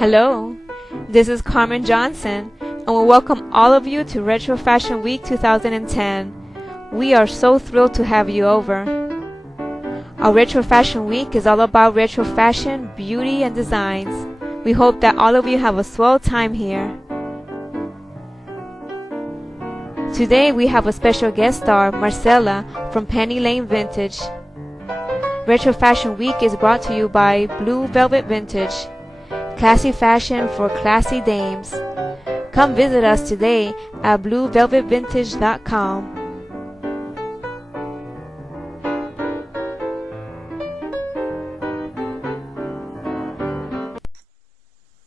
Hello, this is Carmen Johnson, and we welcome all of you to Retro Fashion Week 2010. We are so thrilled to have you over. Our Retro Fashion Week is all about retro fashion, beauty, and designs. We hope that all of you have a swell time here. Today we have a special guest star, Marcella from Penny Lane Vintage. Retro Fashion Week is brought to you by Blue Velvet Vintage. Classy fashion for classy dames. Come visit us today at bluevelvetvintage.com.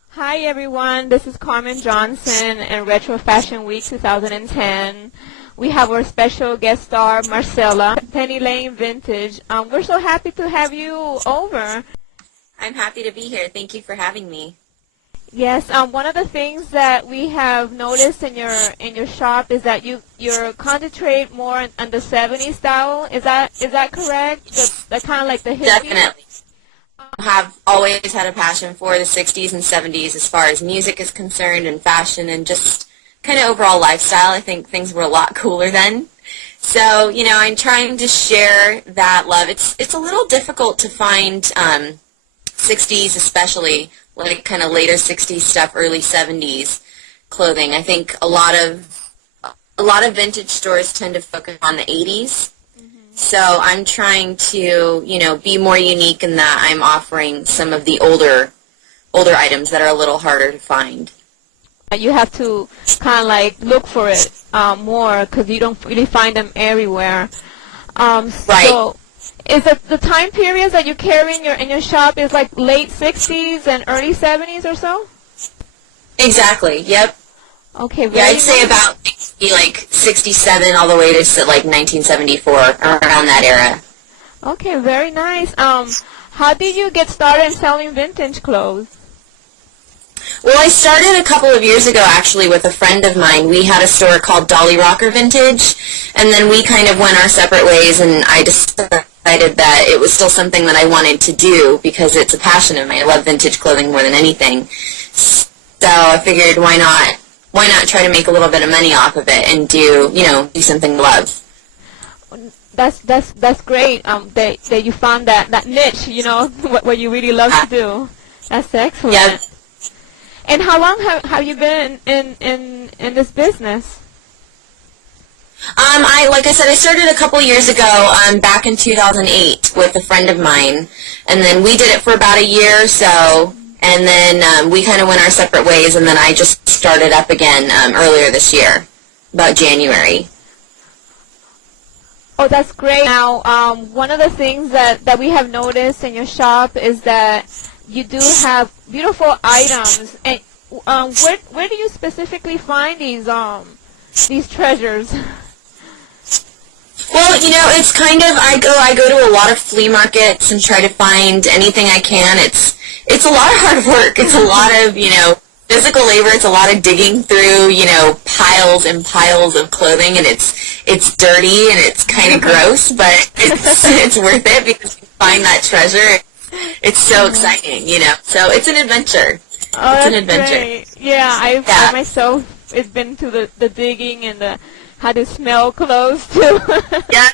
Hi everyone, this is Carmen Johnson and Retro Fashion Week 2010. We have our special guest star, Marcella, Penny Lane Vintage. We're so happy to have you over. I'm happy to be here. Thank you for having me. Yes, one of the things that we have noticed in your shop is that you concentrate more on the 70s style. Is that correct? The kind of like the hippie? Definitely. I have always had a passion for the 60s and 70s as far as music is concerned and fashion and just kind of overall lifestyle. I think things were a lot cooler then. So, I'm trying to share that love. It's a little difficult to find 60s especially, like kind of later 60s stuff, early 70s clothing. I think a lot of vintage stores tend to focus on the 80s. So I'm trying to, be more unique in that I'm offering some of the older items that are a little harder to find. You have to kind of like look for it more because you don't really find them everywhere. Right. So is it the time periods that you carry in your shop is like late 60s and early 70s or so? Exactly. Yep. Okay. Yeah, I'd say about like 67 all the way to like 1974, around that era. Okay, very nice. How did you get started in selling vintage clothes? Well, I started a couple of years ago, actually, with a friend of mine. We had a store called Dolly Rocker Vintage, and then we kind of went our separate ways, and I decided that it was still something that I wanted to do because it's a passion of mine. I love vintage clothing more than anything. So I figured, why not try to make a little bit of money off of it and do something I love. That's great. That you found that niche, what you really love to do. That's excellent. Yep. And how long have you been in this business? Like I said, I started a couple years ago, back in 2008 with a friend of mine, and then we did it for about a year or so, and then we kind of went our separate ways, and then I just started up again earlier this year, about January. Oh, that's great. Now, one of the things that we have noticed in your shop is that you do have beautiful items. And where do you specifically find these treasures? Well, it's kind of I go to a lot of flea markets and try to find anything I can. It's a lot of hard work. It's a lot of physical labor. It's a lot of digging through piles and piles of clothing, and it's dirty and it's kind of gross, but it's worth it because you find that treasure. It's so exciting, So it's an adventure. Oh, it's an adventure. Great. Yeah, I myself has been to the digging and how to smell clothes too. Yeah.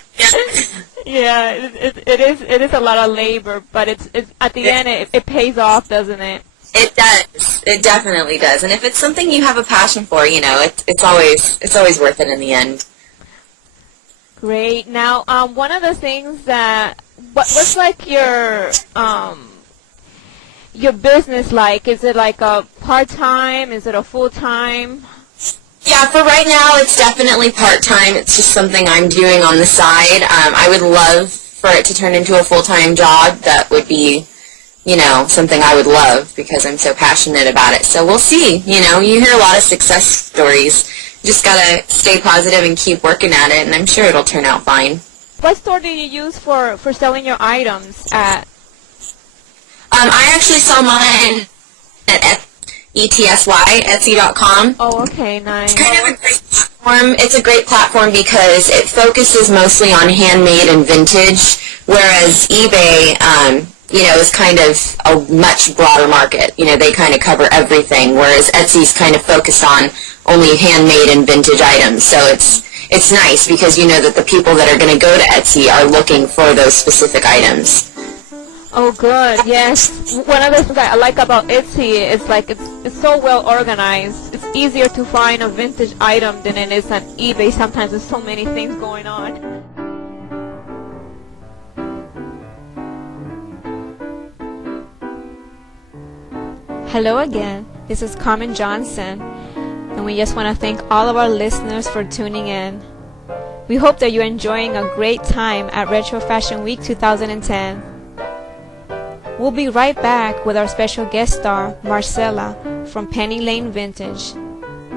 Yeah, it is a lot of labor, but it's at the end it pays off, doesn't it? It does. It definitely does. And if it's something you have a passion for, it's always worth it in the end. Great. Now, one of the things that what's like your business like? Is it like a part-time? Is it a full-time? Yeah, for right now, it's definitely part-time. It's just something I'm doing on the side. I would love for it to turn into a full-time job. That would be, something I would love because I'm so passionate about it. So we'll see. You hear a lot of success stories. You just got to stay positive and keep working at it, and I'm sure it'll turn out fine. What store do you use for selling your items at? I actually sell mine at Etsy.com. Oh, okay, nice. It's kind of a great platform. It's a great platform because it focuses mostly on handmade and vintage, whereas eBay is kind of a much broader market. They kind of cover everything, whereas Etsy's kind of focused on only handmade and vintage items. So it's nice because you know that the people that are going to go to Etsy are looking for those specific items. Oh, good. Yes. One of the things I like about Etsy is like it's so well organized. It's easier to find a vintage item than it is on eBay. Sometimes there's so many things going on. Hello again. This is Carmen Johnson, and we just want to thank all of our listeners for tuning in. We hope that you're enjoying a great time at Retro Fashion Week 2010. We'll be right back with our special guest star, Marcella, from Penny Lane Vintage.